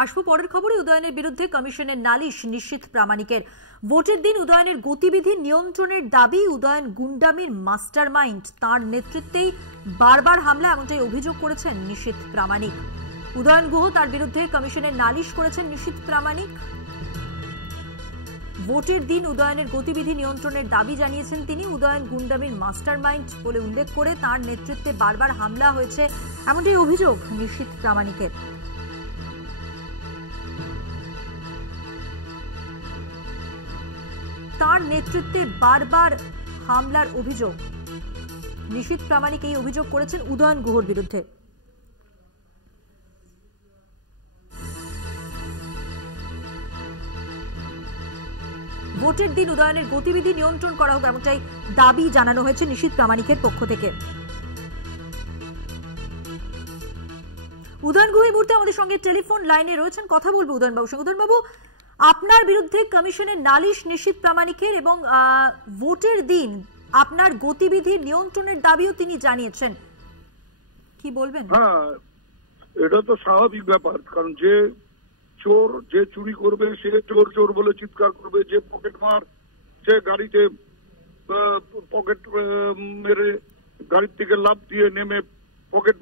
আসবো পরের খবরে। উদয়নের বিরুদ্ধে কমিশনের নালিশ নিশ্চিত প্রামাণিকের। ভোটের দিন উদয়নের গতিবিধি নিয়ন্ত্রণের দাবি। উদয়ন গুন্ডামির মাস্টারমাইন্ড, তার নেতৃত্বেই বারবার হামলা, এমনটাই অভিযোগ করেছেন নিশ্চিত প্রামাণিক। উদয়ন গুহ তার বিরুদ্ধে কমিশনের নালিশ করেছেন নিশ্চিত প্রামাণিক। ভোটের দিন উদয়নের গতিবিধি নিয়ন্ত্রণের দাবি জানিয়েছেন তিনি। উদয়ন গুন্ডামির মাস্টারমাইন্ড বলে উল্লেখ করে তার নেতৃত্বে বারবার হামলা হয়েছে, এমনটাই অভিযোগ নিশ্চিত প্রামাণিকের। তার নেতৃত্বে বারবার হামলার অভিযোগ। নিশীথ প্রামাণিক এই অভিযোগ করেছেন উদয়ন গুহর বিরুদ্ধে। ভোটের দিন উদয়নের গতিবিধি নিয়ন্ত্রণ করা হোক, এমনটাই দাবি জানানো হয়েছে নিশীথ প্রামাণিকের পক্ষ থেকে। উদয়ন গুহ এই মুহূর্তে আমাদের সঙ্গে টেলিফোন লাইনে রয়েছেন, কথা বলবো উদয়নবাবুর সঙ্গে। উদয়নবাবু, আপনার বিরুদ্ধে কমিশনের নালিশ নিশ্চিত প্রামাণিকের এবং ভোটের দিন আপনার গতিবিধি নিয়ন্ত্রণের দাবিও তিনি জানিয়েছেন, কি বলবেন? হ্যাঁ, এটা তো স্বাভাবিক ব্যাপার, কারণ যে চোর, যে চুরি করবে সে চোর চোর বলে চিৎকার করবে, যে পকেট মার সে গাড়িতে পকেট মেরে গাড়ির থেকে লাফ দিয়ে নেমে পকেট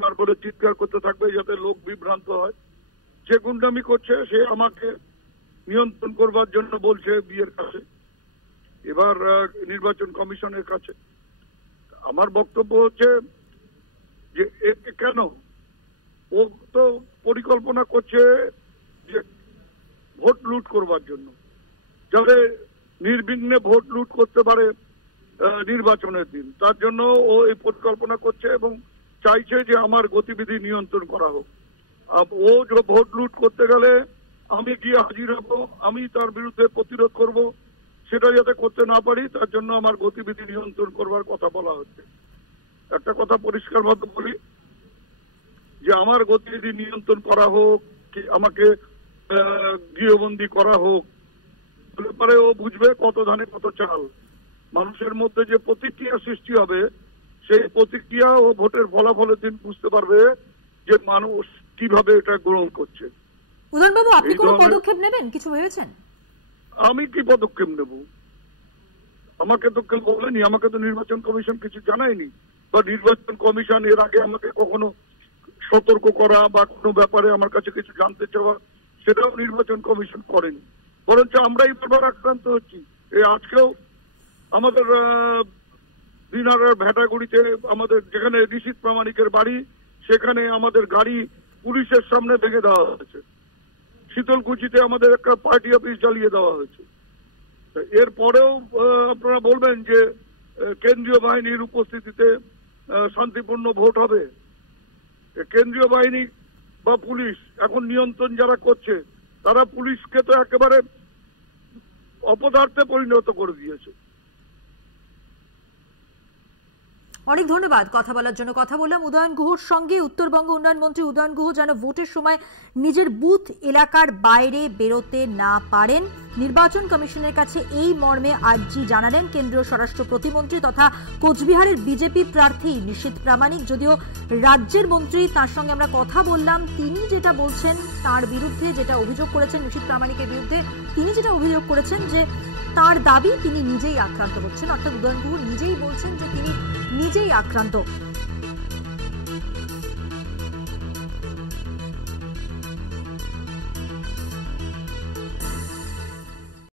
মার বলে চিৎকার করতে থাকবে যাতে লোক বিভ্রান্ত হয়। যে গুন্ডামি করছে সে আমাকে নিয়ন্ত্রণ করবার জন্য বলছে বিয়ের কাছে, এবার নির্বাচন কমিশনের কাছে। আমার বক্তব্য হচ্ছে যে কেন ও তো পরিকল্পনা করছে যে ভোট লুট করবার জন্য, যাতে নির্বিঘ্নে ভোট লুট করতে পারে নির্বাচনের দিন, তার জন্য ও এই পরিকল্পনা করছে এবং চাইছে যে আমার গতিবিধি নিয়ন্ত্রণ করা হোক। ও ভোট লুট করতে গেলে আমি গিয়ে হাজির হব, আমি তার বিরুদ্ধে প্রতিরোধ করব, সেটা যাতে করতে না পারি তার জন্য আমার গতিবিধি নিয়ন্ত্রণ করবার কথা বলা হচ্ছে। একটা কথা পরিষ্কার ভাবে বলি যে আমার গতিবিধি নিয়ন্ত্রণ করা হোক, আমাকে গৃহবন্দী করা হোক, ব্যাপারে ও বুঝবে কত ধানে কত চাল। মানুষের মধ্যে যে প্রতিক্রিয়া সৃষ্টি হবে সেই প্রতিক্রিয়া ও ভোটের ফলাফলের দিন বুঝতে পারবে যে মানুষ কিভাবে এটা গ্রহণ করছে। উদয়নবাবু, আপনি কোনো পদক্ষেপ নেবেন, কিছু ভেবেছেন? আমি কি পদক্ষেপ নেব? আমাকে তো কেউ বলেনি, আমাকে তো নির্বাচন কমিশন কিছু জানায়নি, বা নির্বাচন কমিশন এর আগে আমাকে কখনো সতর্ক করা বা কোনো ব্যাপারে আমার কাছে কিছু জানতে চাওয়া সেটাও নির্বাচন কমিশন করেনি। বরঞ্চ আমরাই বারবার আক্রান্ত হচ্ছি। এই আজকেও আমাদের দিনারের ভেটাগুড়িতে আমাদের যেখানে নিশীথ প্রামাণিকের বাড়ি, সেখানে আমাদের গাড়ি পুলিশের সামনে ভেঙে দেওয়া হয়েছে। শীতলকুচিতে আমাদের একটা পার্টি অফিস জ্বালিয়ে দেওয়া হয়েছে। এরপরেও আপনারা বলবেন যে কেন্দ্রীয় বাহিনীর উপস্থিতিতে শান্তিপূর্ণ ভোট হবে? কেন্দ্রীয় বাহিনী বা পুলিশ এখন নিয়ন্ত্রণ যারা করছে তারা পুলিশকে তো একেবারে অপদার্থে পরিণত করে দিয়েছে। অনেক ধন্যবাদ কথা বলার জন্য। কথা বললাম উদয়ন গুহর সঙ্গে। উত্তরবঙ্গ উন্নয়ন মন্ত্রী উদয়ন গুহ যেন ভোটের সময় নিজের বুথ এলাকার বাইরে বেরোতে না পারেন, নির্বাচন কমিশনের কাছে এই মর্মে আর্জি জানালেন কেন্দ্রীয় স্বরাষ্ট্র প্রতিমন্ত্রী তথা কোচবিহারের বিজেপি প্রার্থী নিশীথ প্রামাণিক। যদিও রাজ্যের মন্ত্রী, তার সঙ্গে আমরা কথা বললাম, তিনি যেটা বলছেন তার বিরুদ্ধে, যেটা অভিযোগ করেছেন নিশীথ প্রামাণিকের বিরুদ্ধে, তিনি যেটা অভিযোগ করেছেন যে তার দাবি তিনি নিজেই আক্রান্ত হচ্ছেন, অর্থাৎ উদয়ন গুহ নিজেই বলছেন যে তিনি নিজেই আক্রান্ত।